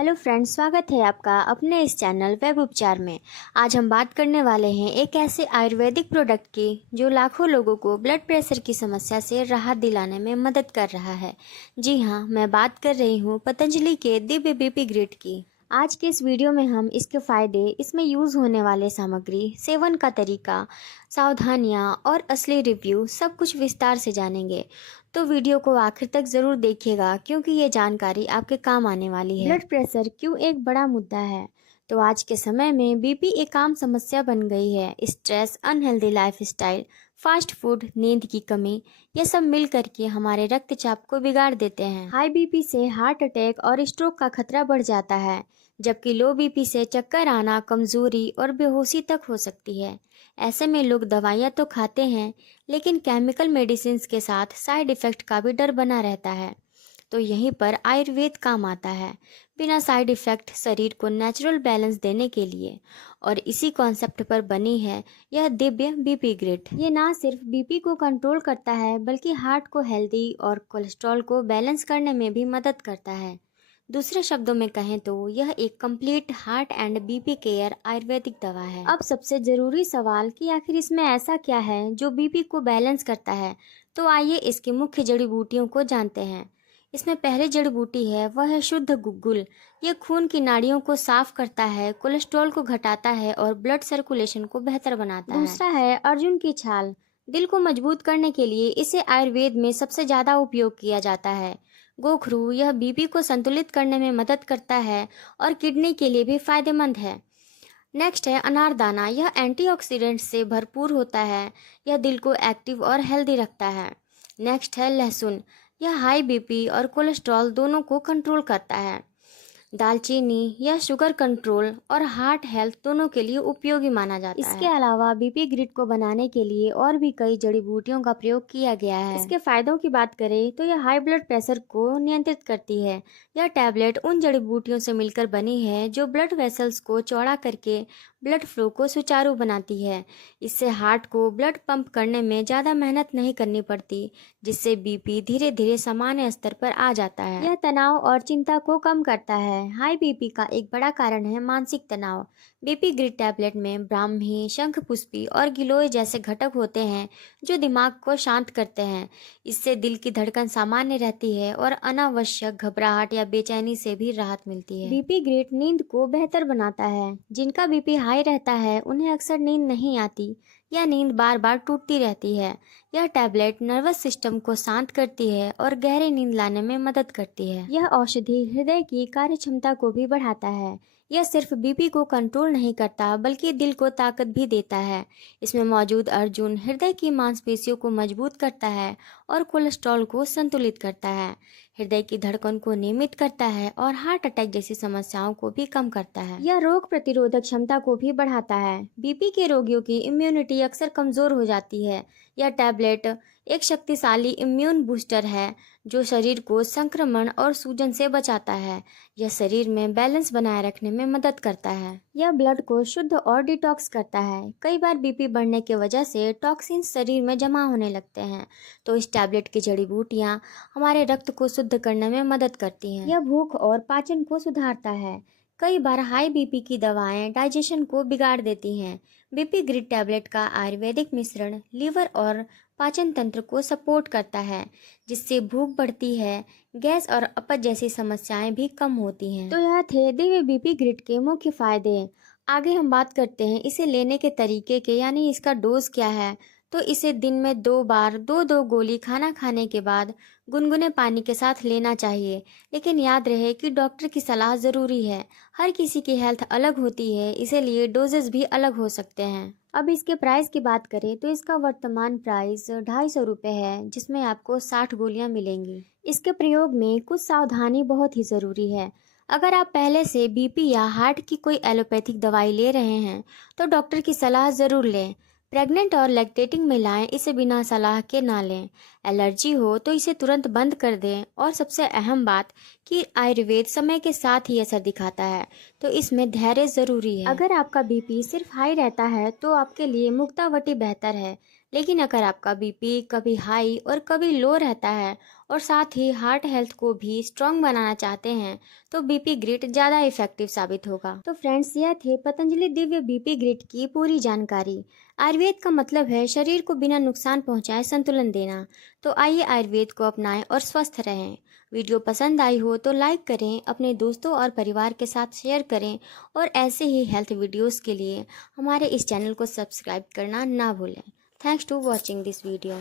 Hello friends, स्वागत है आपका अपने इस चैनल वेब उपचार में। आज हम बात करने वाले हैं एक ऐसे आयुर्वेदिक प्रोडक्ट की जो लाखों लोगों को ब्लड प्रेशर की समस्या से राहत दिलाने में मदद कर रहा है। जी हाँ, मैं बात कर रही हूँ पतंजलि के दिव्य बीपी ग्रिड की। आज के इस वीडियो में हम इसके फ़ायदे, इसमें यूज़ होने वाले सामग्री, सेवन का तरीका, सावधानियाँ और असली रिव्यू सब कुछ विस्तार से जानेंगे। तो वीडियो को आखिर तक ज़रूर देखिएगा क्योंकि ये जानकारी आपके काम आने वाली है। ब्लड प्रेशर क्यों एक बड़ा मुद्दा है? तो आज के समय में बीपी एक आम समस्या बन गई है। Stress, unhealthy lifestyle, fast food, नींद की कमी, ये सब मिल करके हमारे रक्तचाप को बिगाड़ देते हैं। हाई बीपी से हार्ट अटैक और स्ट्रोक का खतरा बढ़ जाता है, जबकि लो बीपी से चक्कर आना, कमजोरी और बेहोशी तक हो सकती है। ऐसे में लोग दवाइयाँ तो खाते हैं, लेकिन केमिकल मेडिसिन्स के साथ साइड इफ़ेक्ट का भी डर बना रहता है। तो यहीं पर आयुर्वेद काम आता है, बिना साइड इफ़ेक्ट शरीर को नेचुरल बैलेंस देने के लिए। और इसी कॉन्सेप्ट पर बनी है यह दिव्य बीपी ग्रिड। ये ना सिर्फ बीपी को कंट्रोल करता है, बल्कि हार्ट को हेल्दी और कोलेस्ट्रॉल को बैलेंस करने में भी मदद करता है। दूसरे शब्दों में कहें तो यह एक complete heart and BP care Ayurvedic दवा है। अब सबसे ज़रूरी सवाल कि आखिर इसमें ऐसा क्या है जो बीपी को बैलेंस करता है। तो आइए इसकी मुख्य जड़ी बूटियों को जानते हैं। इसमें पहली जड़ी बूटी है वह है शुद्ध गुग्गुल। ये खून की नाड़ियों को साफ करता है, कोलेस्ट्रॉल को घटाता है और ब्लड सर्कुलेशन को बेहतर बनाता है। दूसरा है अर्जुन की छाल। दिल को मजबूत करने के लिए इसे आयुर्वेद में सबसे ज़्यादा उपयोग किया जाता है। गोखरू, यह बीपी को संतुलित करने में मदद करता है और किडनी के लिए भी फायदेमंद है। नेक्स्ट है अनारदाना। यह एंटीऑक्सीडेंट से भरपूर होता है। यह दिल को एक्टिव और हेल्दी रखता है। नेक्स्ट है लहसुन। यह हाई बीपी और कोलेस्ट्रॉल दोनों को कंट्रोल करता है। दालचीनी, यह शुगर कंट्रोल और हार्ट हेल्थ दोनों के लिए उपयोगी माना जाता है। इसके अलावा बीपी ग्रिड को बनाने के लिए और भी कई जड़ी बूटियों का प्रयोग किया गया है। इसके फायदों की बात करें तो यह हाई ब्लड प्रेशर को नियंत्रित करती है। यह टैबलेट उन जड़ी बूटियों से मिलकर बनी है जो ब्लड वेसल्स को चौड़ा करके ब्लड फ्लो को सुचारू बनाती है। इससे हार्ट को ब्लड पंप करने में ज़्यादा मेहनत नहीं करनी पड़ती, जिससे बीपी धीरे धीरे सामान्य स्तर पर आ जाता है। यह तनाव और चिंता को कम करता है। हाई बीपी का एक बड़ा कारण है मानसिक तनाव। बीपी ग्रिड टैबलेट में ब्राह्मी, शंखपुष्पी और गिलोय जैसे घटक होते हैं जो दिमाग को शांत करते हैं। इससे दिल की धड़कन सामान्य रहती है और अनावश्यक घबराहट या बेचैनी से भी राहत मिलती है। बीपी ग्रिड नींद को बेहतर बनाता है। जिनका बीपी हाई रहता है उन्हें अक्सर नींद नहीं आती या नींद बार बार टूटती रहती है। यह टैबलेट नर्वस सिस्टम को शांत करती है और गहरी नींद लाने में मदद करती है। यह औषधि हृदय की कार्य क्षमता को भी बढ़ाता है। यह सिर्फ बीपी को कंट्रोल नहीं करता, बल्कि दिल को ताकत भी देता है। इसमें मौजूद अर्जुन हृदय की मांसपेशियों को मजबूत करता है और कोलेस्ट्रॉल को संतुलित करता है। हृदय की धड़कन को नियमित करता है और हार्ट अटैक जैसी समस्याओं को भी कम करता है। यह रोग प्रतिरोधक क्षमता को भी बढ़ाता है। बीपी के रोगियों की इम्यूनिटी अक्सर कमजोर हो जाती है। यह टैबलेट एक शक्तिशाली इम्यून बूस्टर है जो शरीर को संक्रमण और सूजन से बचाता है। यह शरीर में बैलेंस बनाए रखने में मदद करता है। यह ब्लड को शुद्ध और डिटॉक्स करता है। कई बार बीपी बढ़ने की वजह से टॉक्सिन्स शरीर में जमा होने लगते हैं, तो इस टैबलेट की जड़ी बूटियाँ हमारे रक्त को शुद्ध करने में मदद करती हैं। यह भूख और पाचन को सुधारता है। कई बार हाई बीपी की दवाएं डाइजेशन को बिगाड़ देती हैं। बीपी ग्रिड टैबलेट का आयुर्वेदिक मिश्रण लीवर और पाचन तंत्र को सपोर्ट करता है, जिससे भूख बढ़ती है, गैस और अपच जैसी समस्याएं भी कम होती हैं। तो यह थे दिव्य बीपी ग्रिड के मुख्य फायदे। आगे हम बात करते हैं इसे लेने के तरीके के, यानी इसका डोज क्या है। तो इसे दिन में 2 बार 2-2 गोली खाना खाने के बाद गुनगुने पानी के साथ लेना चाहिए। लेकिन याद रहे कि डॉक्टर की सलाह ज़रूरी है। हर किसी की हेल्थ अलग होती है, इसीलिए डोजेस भी अलग हो सकते हैं। अब इसके प्राइस की बात करें तो इसका वर्तमान प्राइस 250 रुपये है, जिसमें आपको 60 गोलियां मिलेंगी। इसके प्रयोग में कुछ सावधानी बहुत ही ज़रूरी है। अगर आप पहले से बीपी या हार्ट की कोई एलोपैथिक दवाई ले रहे हैं तो डॉक्टर की सलाह ज़रूर लें। प्रेग्नेंट और लैक्टेटिंग महिलाएं इसे बिना सलाह के ना लें। एलर्जी हो तो इसे तुरंत बंद कर दें। और सबसे अहम बात कि आयुर्वेद समय के साथ ही असर दिखाता है, तो इसमें धैर्य ज़रूरी है। अगर आपका बीपी सिर्फ हाई रहता है तो आपके लिए मुक्तावटी बेहतर है, लेकिन अगर आपका बीपी कभी हाई और कभी लो रहता है और साथ ही हार्ट हेल्थ को भी स्ट्रांग बनाना चाहते हैं तो बीपी ग्रिट ज़्यादा इफेक्टिव साबित होगा। तो फ्रेंड्स, यह थे पतंजलि दिव्य बीपी ग्रिट की पूरी जानकारी। आयुर्वेद का मतलब है शरीर को बिना नुकसान पहुंचाए संतुलन देना। तो आइए आयुर्वेद को अपनाएं और स्वस्थ रहें। वीडियो पसंद आई हो तो लाइक करें, अपने दोस्तों और परिवार के साथ शेयर करें और ऐसे ही हेल्थ वीडियोस के लिए हमारे इस चैनल को सब्सक्राइब करना ना भूलें। Thanks to watching this video.